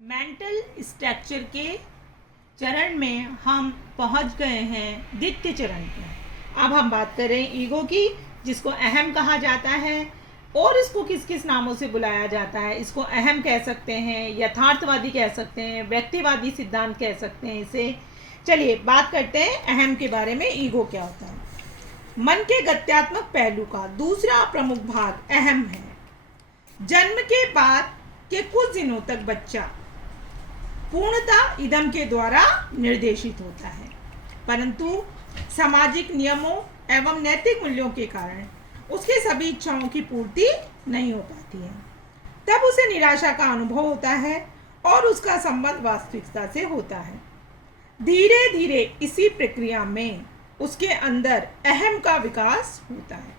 Mental structure के चरण में हम पहुंच गए हैं द्वितीय चरण पर। अब हम बात करें ईगो की, जिसको अहम कहा जाता है। और इसको किस किस नामों से बुलाया जाता है? इसको अहम कह सकते हैं, यथार्थवादी कह सकते हैं, व्यक्तिवादी सिद्धांत कह सकते हैं इसे। चलिए बात करते हैं अहम के बारे में। ईगो क्या होता है? मन के गत्यात्मक पहलू का दूसरा प्रमुख भाग अहम है। जन्म के बाद के कुछ दिनों तक बच्चा पूर्णतः इदम के द्वारा निर्देशित होता है, परंतु सामाजिक नियमों एवं नैतिक मूल्यों के कारण उसके सभी इच्छाओं की पूर्ति नहीं हो पाती है। तब उसे निराशा का अनुभव होता है और उसका संबंध वास्तविकता से होता है। धीरे धीरे इसी प्रक्रिया में उसके अंदर अहम का विकास होता है।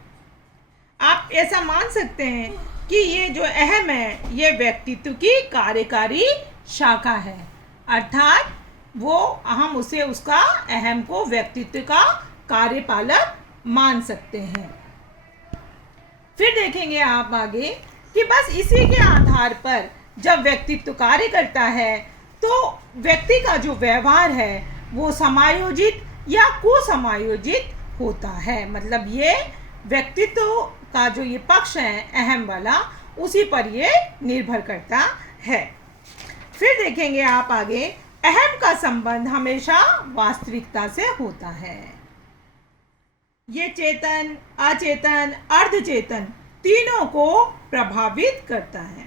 आप ऐसा मान सकते हैं कि ये जो अहम है ये व्यक्तित्व की कार्यकारी शाखा है, अर्थात वो हम उसे उसका अहम को व्यक्तित्व का कार्यपालक मान सकते हैं। फिर देखेंगे आप आगे कि बस इसी के आधार पर जब व्यक्तित्व कार्य करता है तो व्यक्ति का जो व्यवहार है वो समायोजित या कुसमायोजित होता है। मतलब ये व्यक्तित्व का जो ये पक्ष है अहम वाला, उसी पर ये निर्भर करता है। फिर देखेंगे आप आगे, अहम का संबंध हमेशा वास्तविकता से होता है। ये चेतन, अचेतन, अर्धचेतन तीनों को प्रभावित करता है,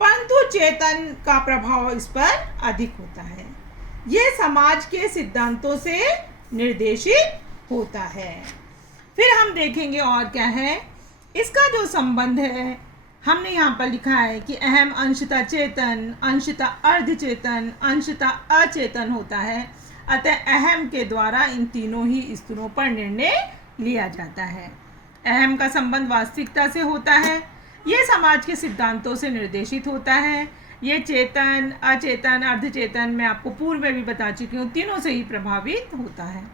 परंतु चेतन का प्रभाव इस पर अधिक होता है। ये समाज के सिद्धांतों से निर्देशित होता है। फिर हम देखेंगे और क्या है इसका जो संबंध है। हमने यहाँ पर लिखा है कि अहम अंशतः चेतन, अंशतः अर्धचेतन, अंशतः अचेतन होता है। अतः अहम के द्वारा इन तीनों ही स्तरों पर निर्णय लिया जाता है। अहम का संबंध वास्तविकता से होता है, यह समाज के सिद्धांतों से निर्देशित होता है। ये चेतन, अचेतन, अर्धचेतन मैं आपको पूर्व में भी बता चुकी हूँ, तीनों से ही प्रभावित होता है।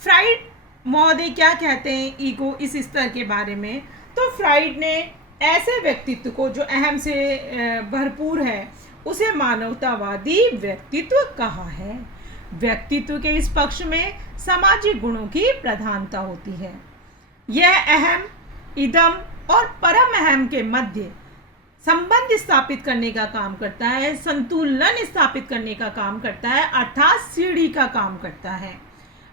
फ्राइड महोदय क्या कहते हैं ईगो इस स्तर के बारे में? तो फ्राइड ने ऐसे व्यक्तित्व को जो अहम से भरपूर है उसे मानवतावादी व्यक्तित्व कहा है। व्यक्तित्व के इस पक्ष में सामाजिक गुणों की प्रधानता होती है। यह अहम, इदम और परम अहम के मध्य संबंध स्थापित करने का काम करता है, संतुलन स्थापित करने का काम करता है, अर्थात सीढ़ी का काम करता है।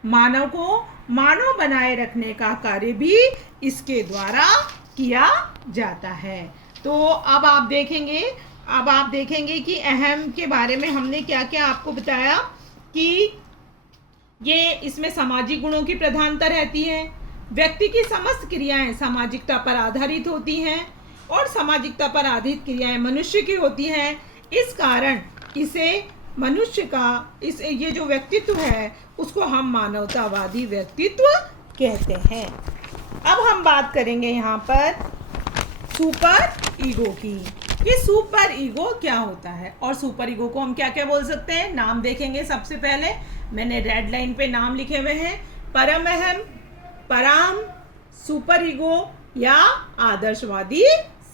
मानव को मानव बनाए रखने का कार्य भी इसके द्वारा किया जाता है। तो अब आप देखेंगे कि अहम के बारे में हमने क्या क्या आपको बताया कि ये इसमें सामाजिक गुणों की प्रधानता रहती है। व्यक्ति की समस्त क्रियाएं सामाजिकता पर आधारित होती हैं और सामाजिकता पर आधारित क्रियाएं मनुष्य की होती हैं। इस कारण इसे मनुष्य का ये जो व्यक्तित्व है उसको हम मानवतावादी व्यक्तित्व कहते हैं। अब हम बात करेंगे यहाँ पर सुपर ईगो की। ये सुपर ईगो क्या होता है और सुपर ईगो को हम क्या क्या बोल सकते हैं? नाम देखेंगे। सबसे पहले मैंने रेड लाइन पे नाम लिखे हुए हैं, परम अहम, पराम, सुपर ईगो या आदर्शवादी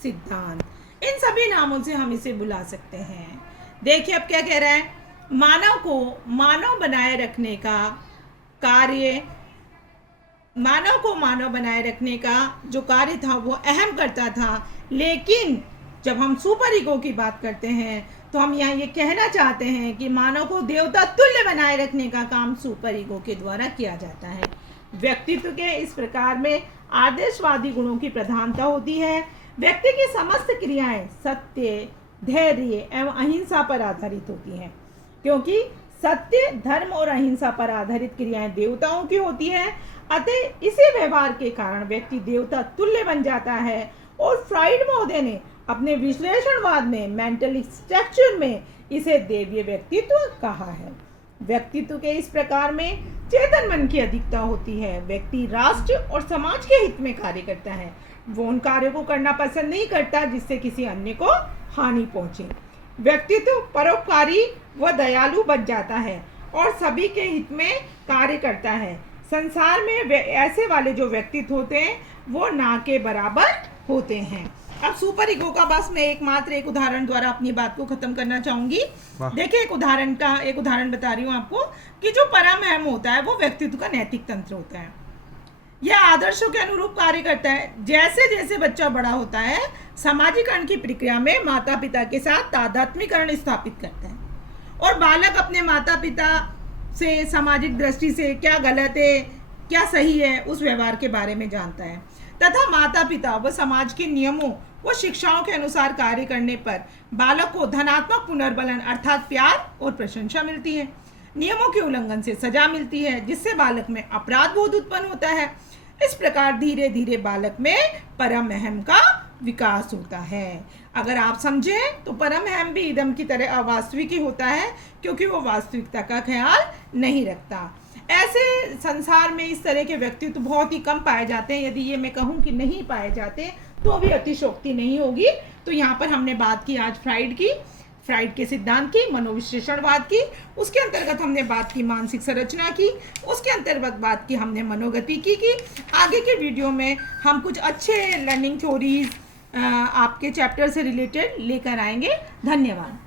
सिद्धांत। इन सभी नामों से हम इसे बुला सकते हैं। देखिए अब क्या कह रहा है, मानव को मानव बनाए रखने का कार्य, मानव को मानव बनाए रखने का जो कार्य था वो अहम करता था। लेकिन जब हम सुपर ईगो की बात करते हैं तो हम यहाँ ये कहना चाहते हैं कि मानव को देवता तुल्य बनाए रखने का काम सुपर ईगो के द्वारा किया जाता है। व्यक्तित्व के इस प्रकार में आदर्शवादी गुणों की प्रधानता होती है। व्यक्ति की समस्त क्रियाएं सत्य, धैर्य एवं अहिंसा पर आधारित होती हैं, क्योंकि सत्य, धर्म और अहिंसा पर आधारित क्रियाएं देवताओं की होती हैं। अतः इसी व्यवहार के कारण व्यक्ति देवता तुल्य बन जाता है। और फ्राइड महोदय ने अपने विश्लेषणवाद में मेंटल स्ट्रक्चर में इसे देवीय व्यक्तित्व कहा है। व्यक्तित्व के इस प्रकार में चेतन मन की अधिकता होती है। व्यक्ति राष्ट्र और समाज के हित में कार्य करता है। वो उन कार्यों को करना पसंद नहीं करता जिससे किसी अन्य को हानि पहुंचे। व्यक्तित्व परोपकारी व दयालु बन जाता है और सभी के हित में कार्य करता है। संसार में ऐसे वाले जो व्यक्तित्व होते हैं वो ना के बराबर होते हैं। अब सुपर ईगो का बस मैं एक उदाहरण द्वारा अपनी बात को खत्म करना चाहूंगी। देखिए एक उदाहरण बता रही हूँ आपको कि जो परम अहम होता है वो व्यक्तित्व का नैतिक तंत्र होता है। यह आदर्शों के अनुरूप कार्य करता है। जैसे जैसे बच्चा बड़ा होता है, सामाजिकरण की प्रक्रिया में माता पिता के साथ तादात्म्यकरण स्थापित करता है और बालक अपने माता पिता से सामाजिक दृष्टि से क्या गलत है क्या सही है उस व्यवहार के बारे में जानता है तथा माता पिता व समाज के नियमों व शिक्षाओं के अनुसार कार्य करने पर बालक को धनात्मक पुनर्बलन अर्थात प्यार और प्रशंसा मिलती है। नियमों के उल्लंघन से सजा मिलती है जिससे बालक में अपराध बोध उत्पन्न होता है। इस प्रकार धीरे धीरे बालक में परम अहम का विकास होता है। अगर आप समझें तो परम अहम भी इदम की तरह अवास्तविक ही होता है क्योंकि वो वास्तविकता का ख्याल नहीं रखता। ऐसे संसार में इस तरह के व्यक्तित्व बहुत ही कम पाए जाते हैं। यदि ये मैं कहूँ कि नहीं पाए जाते तो भी अतिशोक्ति नहीं होगी। तो यहाँ पर हमने बात की आज फ्राइड के सिद्धांत की, मनोविश्लेषणवाद की, उसके अंतर्गत हमने बात की मानसिक संरचना की, उसके अंतर्गत बात की हमने मनोगतिकी की। आगे के वीडियो में हम कुछ अच्छे लर्निंग थ्योरीज आपके चैप्टर से रिलेटेड लेकर आएंगे। धन्यवाद।